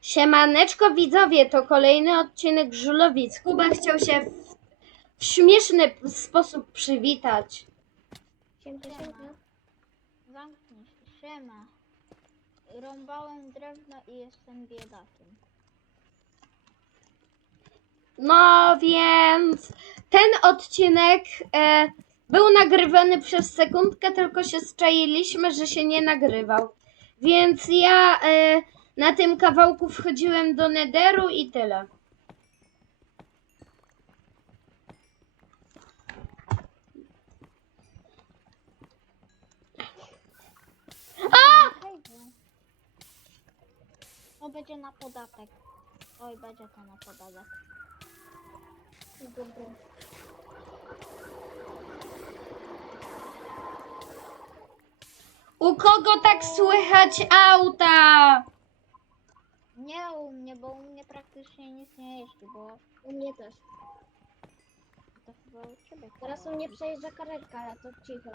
Siemaneczko widzowie, to kolejny odcinek Żulowic. Kuba chciał się w, w śmieszny sposób przywitać. Siemka, siemka. Zamknij się. Siema. Rąbałem drewno i jestem biedakiem. No więc ten odcinek e, był nagrywany przez sekundkę, tylko się zczailiśmy, że się nie nagrywał. Więc ja e, na tym kawałku wchodziłem do Nederu i tyle. To będzie na podatek. Oj, będzie to na podatek. Dobra. U kogo tak słychać auta? Nie u mnie, bo u mnie praktycznie nic nie jeździ, bo U mnie też. to chyba u ciebie. Teraz u mnie przejeżdża karetka, ale to cicho.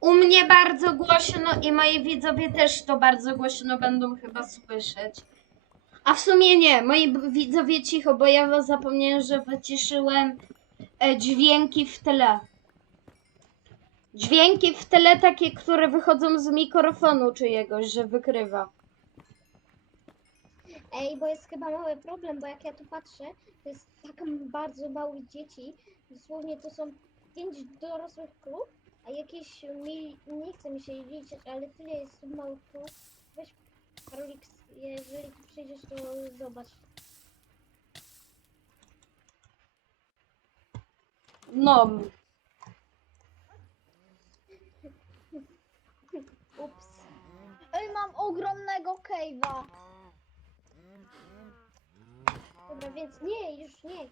U mnie bardzo głośno i moi widzowie też to bardzo głośno będą chyba słyszeć. A w sumie nie, moi b- widzowie cicho, bo ja was zapomniałem, że wyciszyłem e, dźwięki w tle. Dźwięki w tle takie, które wychodzą z mikrofonu czyjegoś, że wykrywa. Ej, bo jest chyba mały problem, bo jak ja tu patrzę, to jest tak bardzo mało dzieci. Dosłownie to są pięć dorosłych klub, a jakieś mi, nie chce mi się liczyć, ale tyle jest tu małych klub. Weź Karolix, jeżeli tu przyjdziesz, to zobacz. No, Ups. Ej, mam ogromnego cave'a. Dobra, więc nie, już nie.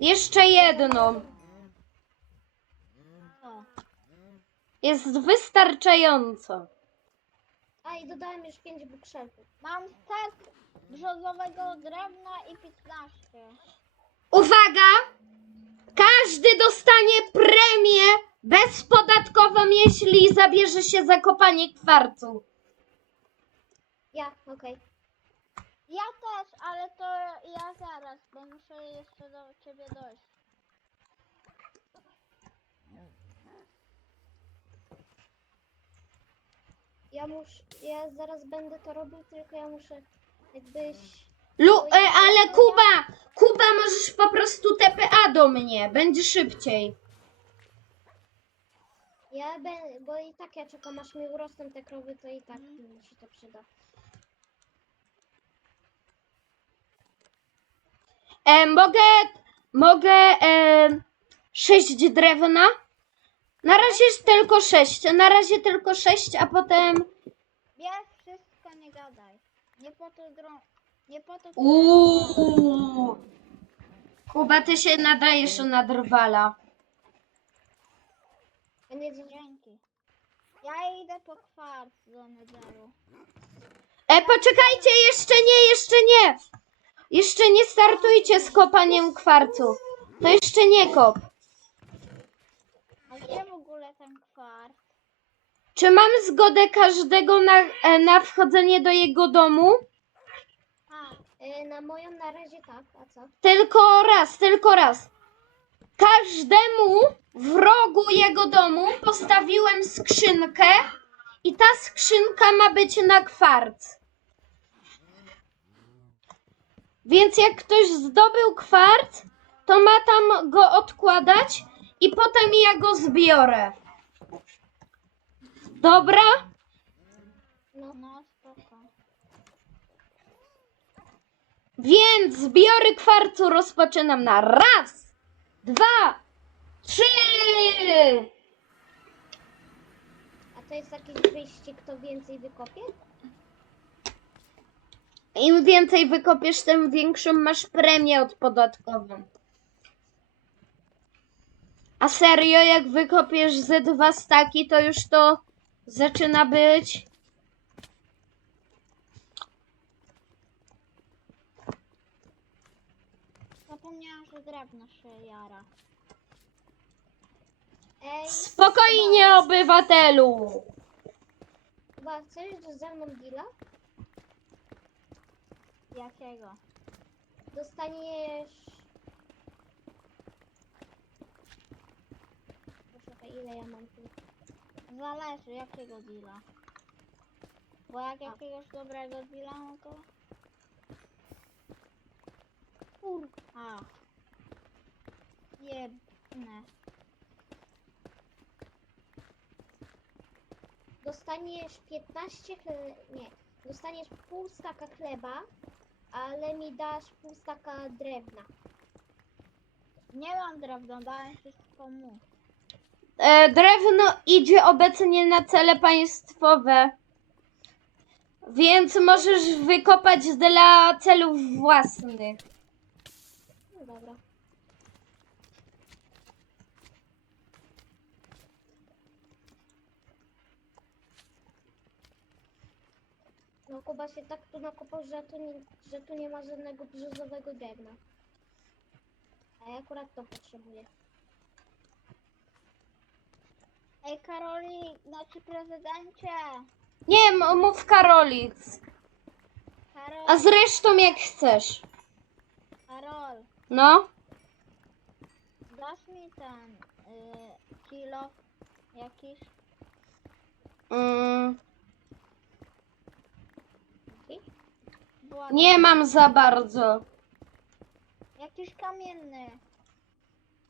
jeszcze jedno. Jest wystarczająco. A i dodałem już pięć bookshelfów. Mam stak brzozowego drewna i 15. Uwaga! Każdy dostanie premię bezpodatkową, jeśli zabierze się za kopanie kwarcu. Ja, okej. Ja też, ale to ja zaraz, bo muszę jeszcze do ciebie dojść. Ja muszę, ja zaraz będę to robił, tylko ja muszę jakbyś... Lu, e, ale Kuba, Kuba możesz po prostu TPA do mnie, będzie szybciej. Ja będę, bo i tak ja czekam aż mi urosną te krowy, to i tak mi się to przyda. E, mogę, mogę e, sześć drewna? Na razie jest tylko sześć, na razie tylko sześć, a potem... Bierz wszystko, nie gadaj. Nie po to drą... Nie po to... Uuu. Kuba, ty się nadajesz na drwala. Nie, Dzięki. Ja idę po kwarc do Netheru. E, poczekajcie, jeszcze nie, jeszcze nie. Jeszcze nie startujcie z kopaniem kwarcu. To jeszcze nie kop. A gdzie w ogóle ten kwarc? Czy mam zgodę każdego na, e, na wchodzenie do jego domu? A, e, na moją na razie tak, a co? Tylko raz, tylko raz. Każdemu w rogu jego domu postawiłem skrzynkę i ta skrzynka ma być na kwarc. Więc jak ktoś zdobył kwarc, to ma tam go odkładać i potem ja go zbiorę. Dobra? No, no spoko. Więc zbiory kwarcu rozpoczynam na raz, dwa, trzy. a to jest jakiś wyjście, kto więcej wykopie? Im więcej wykopiesz, tym większą masz premię odpodatkową. A serio, jak wykopiesz ze dwa staki, to już to zaczyna być. Zapomniałam, że drewno się jara. Ej, Spokojnie, obywatelu! chyba chcesz ze mną deala? Jakiego? Dostaniesz... Poczekaj, ile ja mam tu? Zależy jakiego deala. Bo jak jakiegoś dobrego deala, no to... Kur... A. Jebne. Dostaniesz 15 chle... nie. Dostaniesz pół staka chleba, ale mi dasz pół staka drewna. Nie mam drewna, dałem wszystko mu. E, drewno idzie obecnie na cele państwowe. Więc możesz wykopać dla celów własnych. No dobra. No Kuba się tak tu nakopał, że tu nie, że tu nie ma żadnego brzozowego drewna. A ja akurat to potrzebuję. Ej Karoli, znaczy prezydencie! Nie, m- mów Karolic. Karol, A zresztą jak chcesz. Karol, No. dasz mi ten y, kilo jakiś? Mm, I? Nie mam za bardzo. Jakiś kamienny.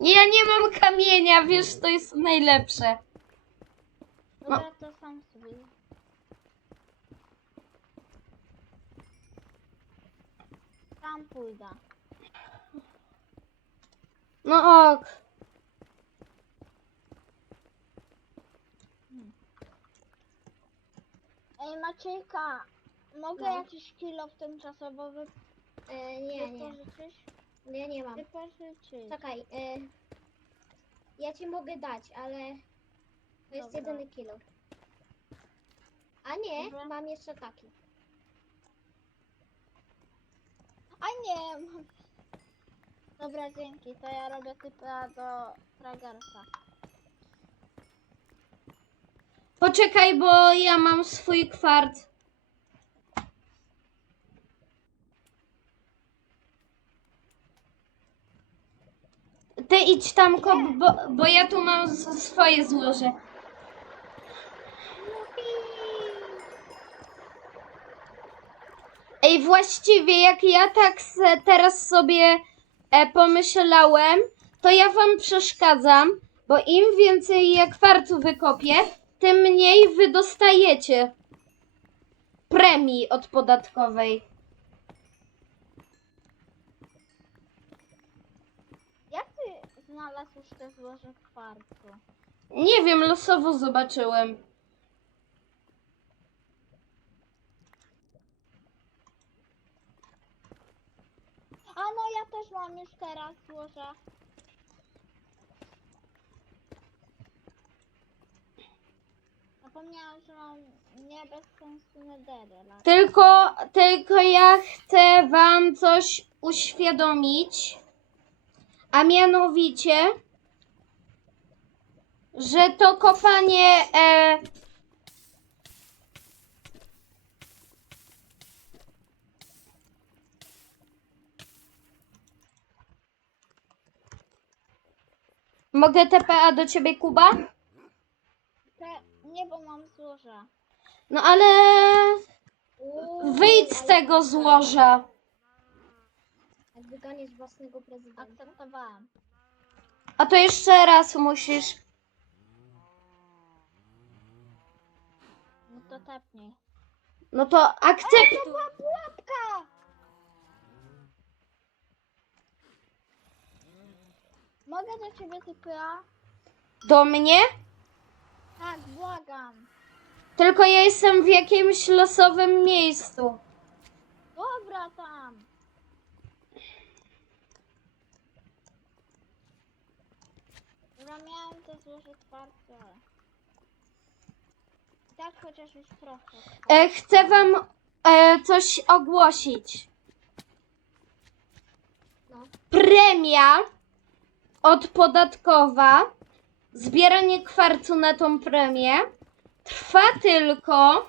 Ja nie mam kamienia, wiesz, to jest najlepsze. Dobra, to sam sobie. Tam pójdę. No ok. Ej Maciejka, mogę No. jakiś kilo w tymczasowo wy- E, nie, nie. wypożyczyć? Ja nie mam. Wypożyczyć. Czekaj, e, ja ci mogę dać, ale to jest Dobra. jedyny kilo. A nie, Dobra. mam jeszcze taki. A nie. mam- Dobra, dzięki. To ja robię typa do Tragersa. Poczekaj, bo ja mam swój kwart. Ty idź tam, bo, bo ja tu mam swoje złoże. Ej, właściwie jak ja tak se, teraz sobie e, pomyślałem, to ja wam przeszkadzam, bo im więcej ja kwarcu wykopię, tym mniej wy dostajecie premii od podatkowej. Jak ty znalazłeś te złoże kwarcu? Nie wiem, losowo zobaczyłem. A no ja też mam już teraz złoże. Zapomniałam, że mam nie bez sensu nedery. Tylko, tylko ja chcę wam coś uświadomić, a mianowicie, że to kopanie e, Mogę TPA do ciebie, Kuba? Te, nie, bo mam złoże. No ale wyjdź z tego złoża. Jak wyganiesz własnego prezydenta. Akceptowałam. A to jeszcze raz musisz. No to tepnij. No to akceptuj. była pułapka! Mogę do ciebie typa? Do mnie? Tak, błagam. Tylko ja jestem w jakimś losowym miejscu. Dobra tam. Dobra, miałem te złoże twarde tak chociaż trochę. E, chcę wam e, coś ogłosić. No. Premia odpodatkowa, zbieranie kwarcu na tą premię trwa tylko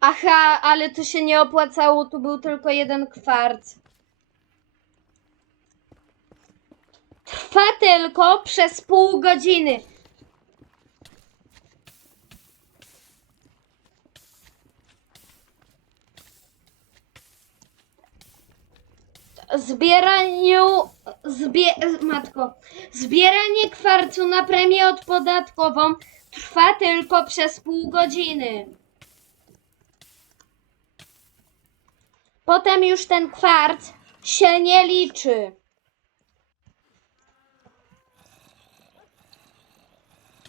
Aha, ale to się nie opłacało, tu był tylko jeden kwarc. Trwa tylko przez pół godziny. Zbieraniu, zbie, matko, zbieranie kwarcu na premię odpodatkową trwa tylko przez pół godziny. Potem już ten kwarc się nie liczy.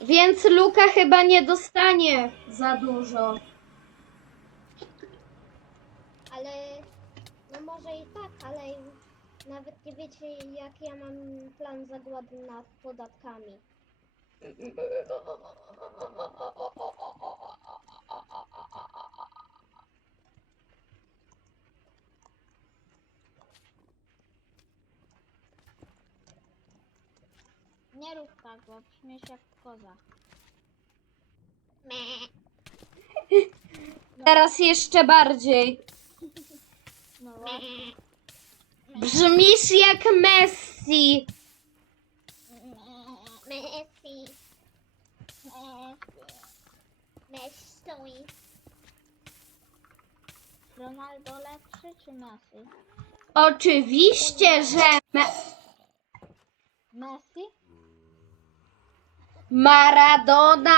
Więc Luka chyba nie dostanie za dużo. Ale no może i tak, ale nawet nie wiecie jak ja mam plan zagłady nad podatkami. Nie rób tak, bo brzmiesz jak koza. Teraz jeszcze bardziej. No. Brzmisz jak Messi. Messi, Messi. Ronaldo lepszy czy Messi? Oczywiście, że me Messi? Maradona.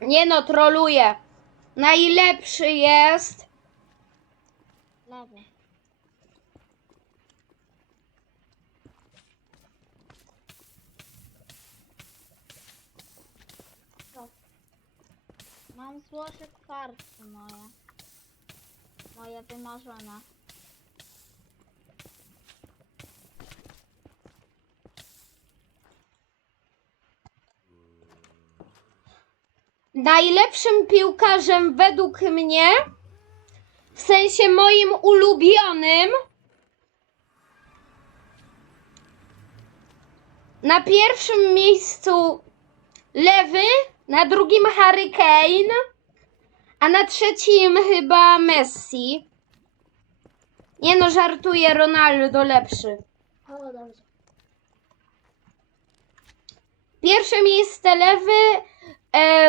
Nie no, troluję. Najlepszy jest. Mam złoże kwarcy moje. Moje wymarzone. Najlepszym piłkarzem według mnie, w sensie moim ulubionym, na pierwszym miejscu lewy, na drugim Harry Kane, a na trzecim chyba Messi. Nie no, żartuję, Ronaldo lepszy. O, dobrze. Pierwsze miejsce lewy,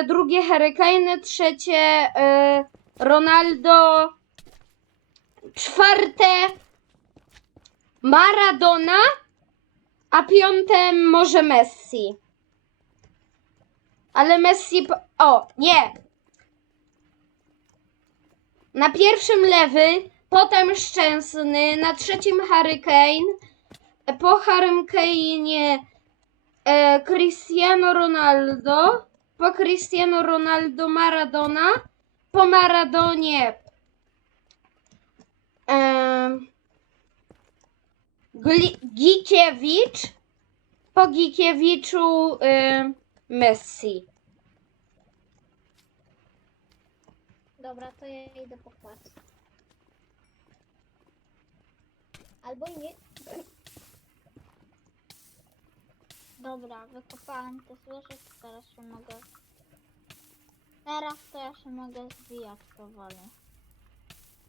drugie Harry Kane, trzecie e, Ronaldo, czwarte Maradona, a piąte może Messi. Ale Messi. O, nie! Na pierwszym lewy, potem Szczęsny, na trzecim Harry Kane, po Harrym Kane'ie e, Cristiano Ronaldo, po Cristiano Ronaldo Maradona, po Maradonie Gli- Gikiewicz, po Gikiewiczu Messi. Dobra, to ja idę po kwarc. Albo nie. Dobra, wykopałem te złoże, teraz się mogę... Teraz to ja się mogę zwijać powoli.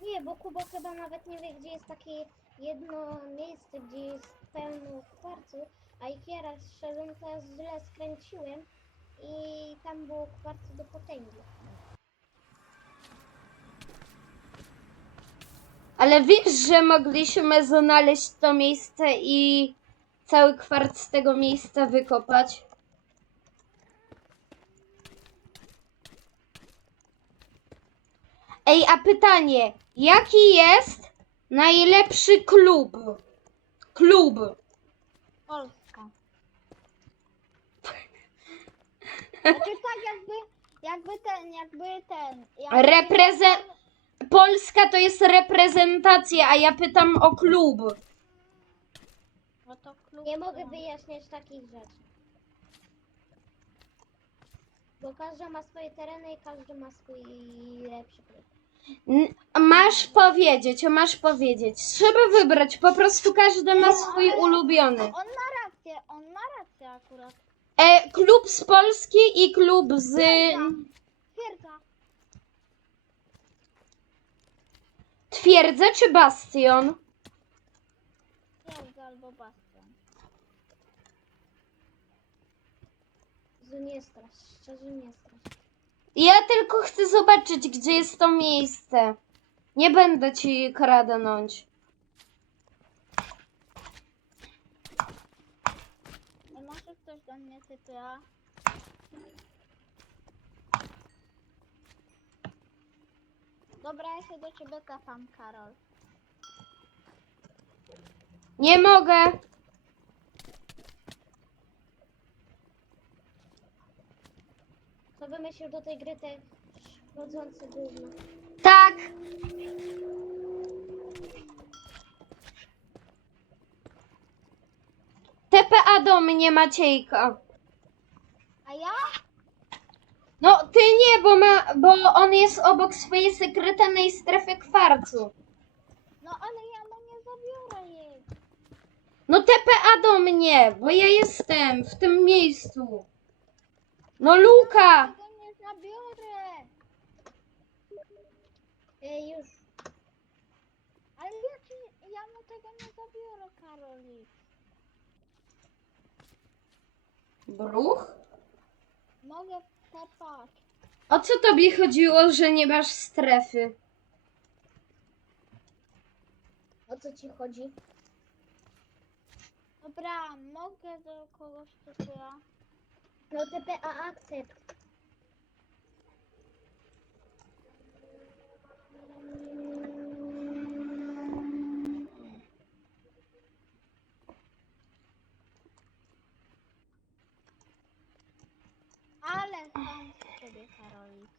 Nie, bo Kuba chyba nawet nie wie, gdzie jest takie jedno miejsce, gdzie jest pełno kwarcu, a jak ja raz szedłem, to ja źle skręciłem i tam było kwarcu do potęgi. Ale wiesz, że mogliśmy znaleźć to miejsce i cały kwarc z tego miejsca wykopać? Ej, a pytanie, jaki jest najlepszy klub? Klub. Polska. Znaczy tak jakby, jakby ten, jakby ten. Jakby Reprezent... Polska to jest reprezentacja, a ja pytam o klub. No to klub, Nie mogę wyjaśniać takich rzeczy. Bo każdy ma swoje tereny i każdy ma swój lepszy klub. N- Masz powiedzieć, masz powiedzieć. Trzeba wybrać, po prostu każdy ma swój ulubiony. On ma rację, on ma rację akurat. E, klub z Polski i klub z... Twierdza. Twierdza czy Bastion? Bastion. Że nie strasz, szczerze nie strasz. Ja tylko chcę zobaczyć, gdzie jest to miejsce. Nie będę ci kradnąć. A może ktoś do mnie typia? Dobra, ja się do ciebie tafam, Karol. Nie mogę. Kto wymyślił do tej gry te gówno? Tak. TPA do mnie, Maciejka. A ja? No, ty nie, bo, ma, bo on jest obok swojej sekretarnej strefy kwarcu. No ale ja mu nie zabiorę jej. No TPA do mnie, bo ja jestem w tym miejscu. No Luka! Tego nie zabiorę. Ej, już. Ale ja, ci, ja mu tego nie zabiorę, Karolik. Bruch? Mogę tepać. O co tobie chodziło, że nie masz strefy? O co ci chodzi? Dobra, mogę do kogoś typia. No TPA akcept. Ale sam z ciebie, Karolik.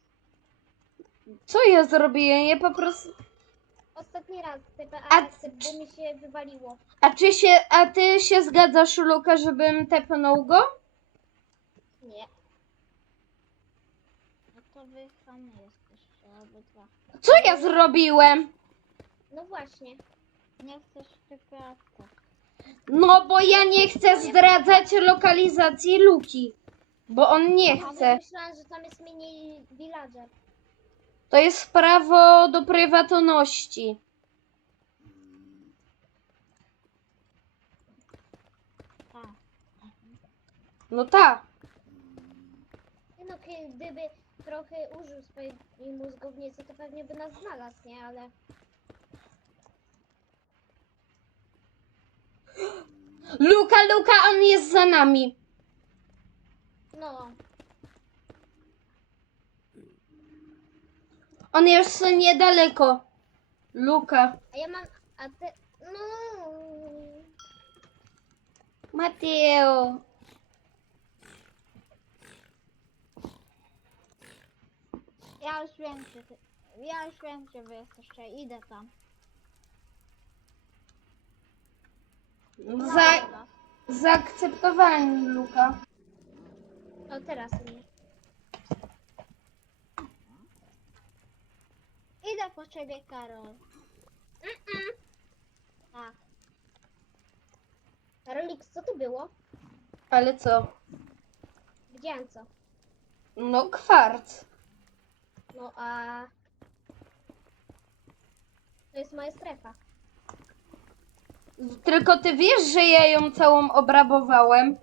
Co ja zrobiłem? Ja po prostu... Ostatni raz TPA bo mi się wywaliło. A czy się... A ty się zgadzasz, Luka, żebym tepnął go? Nie. No to wy sami jesteście, obydwa. Co ja zrobiłem? No właśnie. Nie chcesz typia, to. No bo ja nie chcę zdradzać lokalizacji Luki. Bo on nie A ja chce. myślałam, że tam jest mini villager. To jest prawo do prywatności. No tak. No, gdyby trochę użył swojej mózgownicy, to pewnie by nas znalazł, nie? Ale Luka, Luka, on jest za nami. no, On jest niedaleko. Luka. a ja mam, a te, no, Mateo. Ja już wiem, gdzie ty... Ja już wiem, gdzie wy jesteście. Idę tam. Za, zaakceptowałem Luka. o teraz mnie. Idę po ciebie, Karol. Tak. Karolix, co to było? Ale co? Widziałem co. No kwarc. No a... To jest moja strefa. Tylko ty wiesz, że ja ją całą obrabowałem.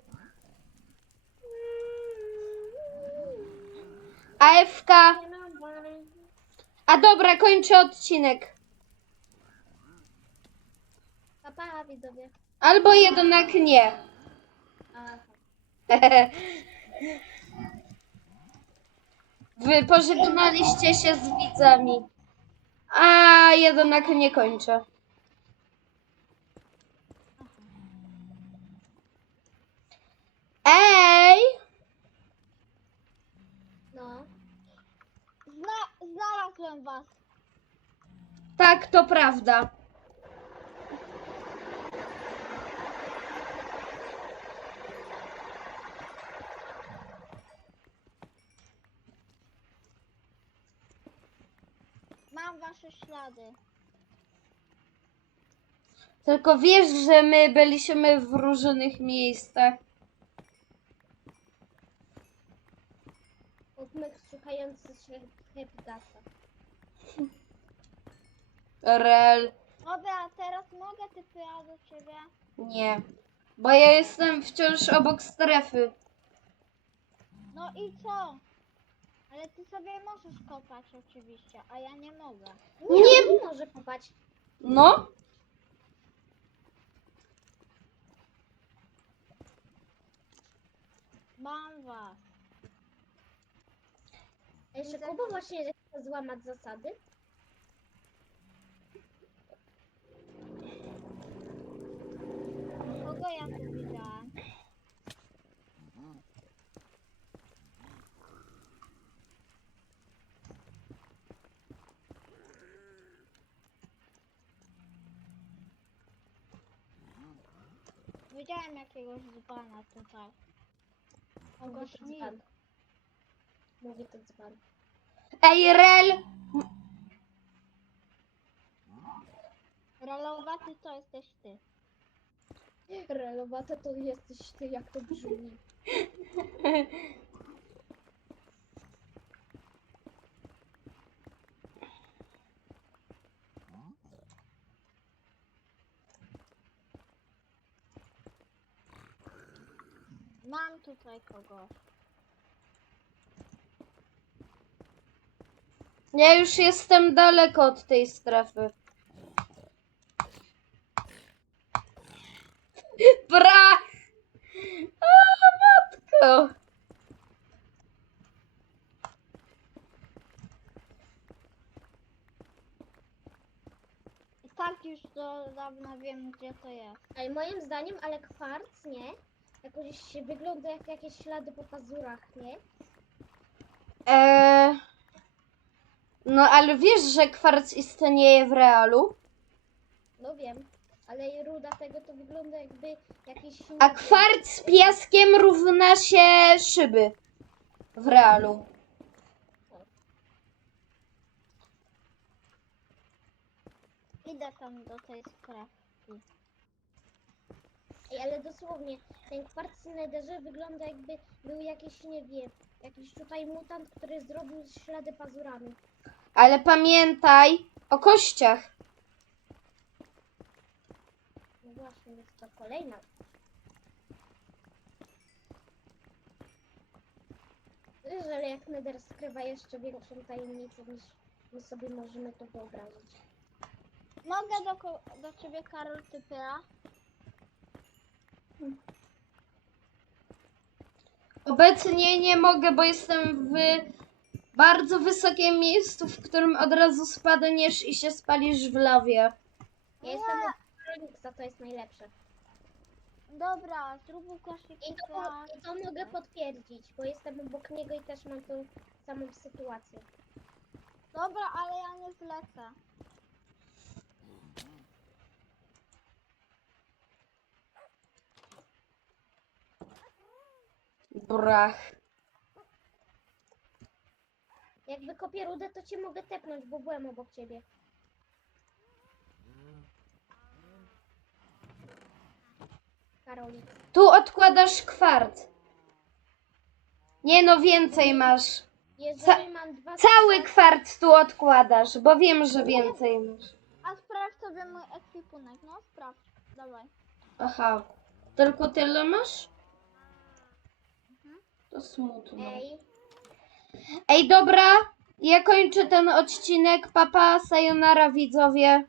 AFK. A dobra, kończę odcinek. Papa, widzowie. Albo jednak nie. Aha. Wy pożegnaliście się z widzami. A jednak nie kończę. Ej! No. Zna... Znalazłem was. Tak, to prawda. Mam wasze ślady. Tylko wiesz, że my byliśmy w różnych miejscach. zróbmy szukający Hepigasa. Rel. Dobra, teraz mogę typy ja do ciebie? Nie. Bo ja jestem wciąż obok strefy. No i co? Ale ty sobie możesz kopać oczywiście, a ja nie mogę. Nie, Nie. nie może kopać. No. Mam was. A jeszcze Kuba właśnie chce złamać zasady. Kogo ja tu widziałam? Widziałem jakiegoś dzbana tutaj. Kogoś nie. dzban. Mówi to dzban. Ej, Rel. Relowaty to jesteś ty. Relowata to jesteś ty, jak to brzmi. Mam tutaj kogoś. Ja już jestem daleko od tej strefy. Brach! O, matko! I tak już do dawna wiem gdzie to jest. Ale moim zdaniem, ale kwarc, nie? Jakoś się wygląda jak jakieś ślady po pazurach, nie? Eee, no ale wiesz, że kwarc istnieje w realu? No wiem. Ale ruda tego to wygląda jakby jakieś... A kwarc z piaskiem równa się szyby w realu. Idę tam do tej strefy. Ej, ale dosłownie, ten kwarc w Netherze wygląda jakby był jakiś, nie wiem, jakiś tutaj mutant, który zrobił ślady pazurami. Ale pamiętaj o kościach. No właśnie, jest to kolejna. Wiesz, ale jak Nether skrywa jeszcze większą tajemnicę niż my sobie możemy to wyobrazić. Mogę do, ko- do ciebie Karol typyra? Obecnie nie mogę, bo jestem w bardzo wysokim miejscu, w którym od razu spadniesz i się spalisz w lawie. Ja jestem od Phoenixa, to jest najlepsze. Dobra, zrób Łukaszek I to. I to mogę potwierdzić, bo jestem obok niego i też mam tą samą sytuację. Dobra, ale ja nie zlecę. Brach. Jak wykopię rudę, to cię mogę tepnąć, bo byłem obok ciebie. Karolik. Tu odkładasz kwarc. Nie no, więcej masz. Jeżeli mam dwa... Cały kwarc tu odkładasz, bo wiem, że więcej masz. A sprawdź sobie mój ekwipunek, no sprawdź. Dawaj. Aha. Tylko tyle masz? To smutno. Ej, Ej, dobra. Ja kończę ten odcinek. Papa, sayonara widzowie.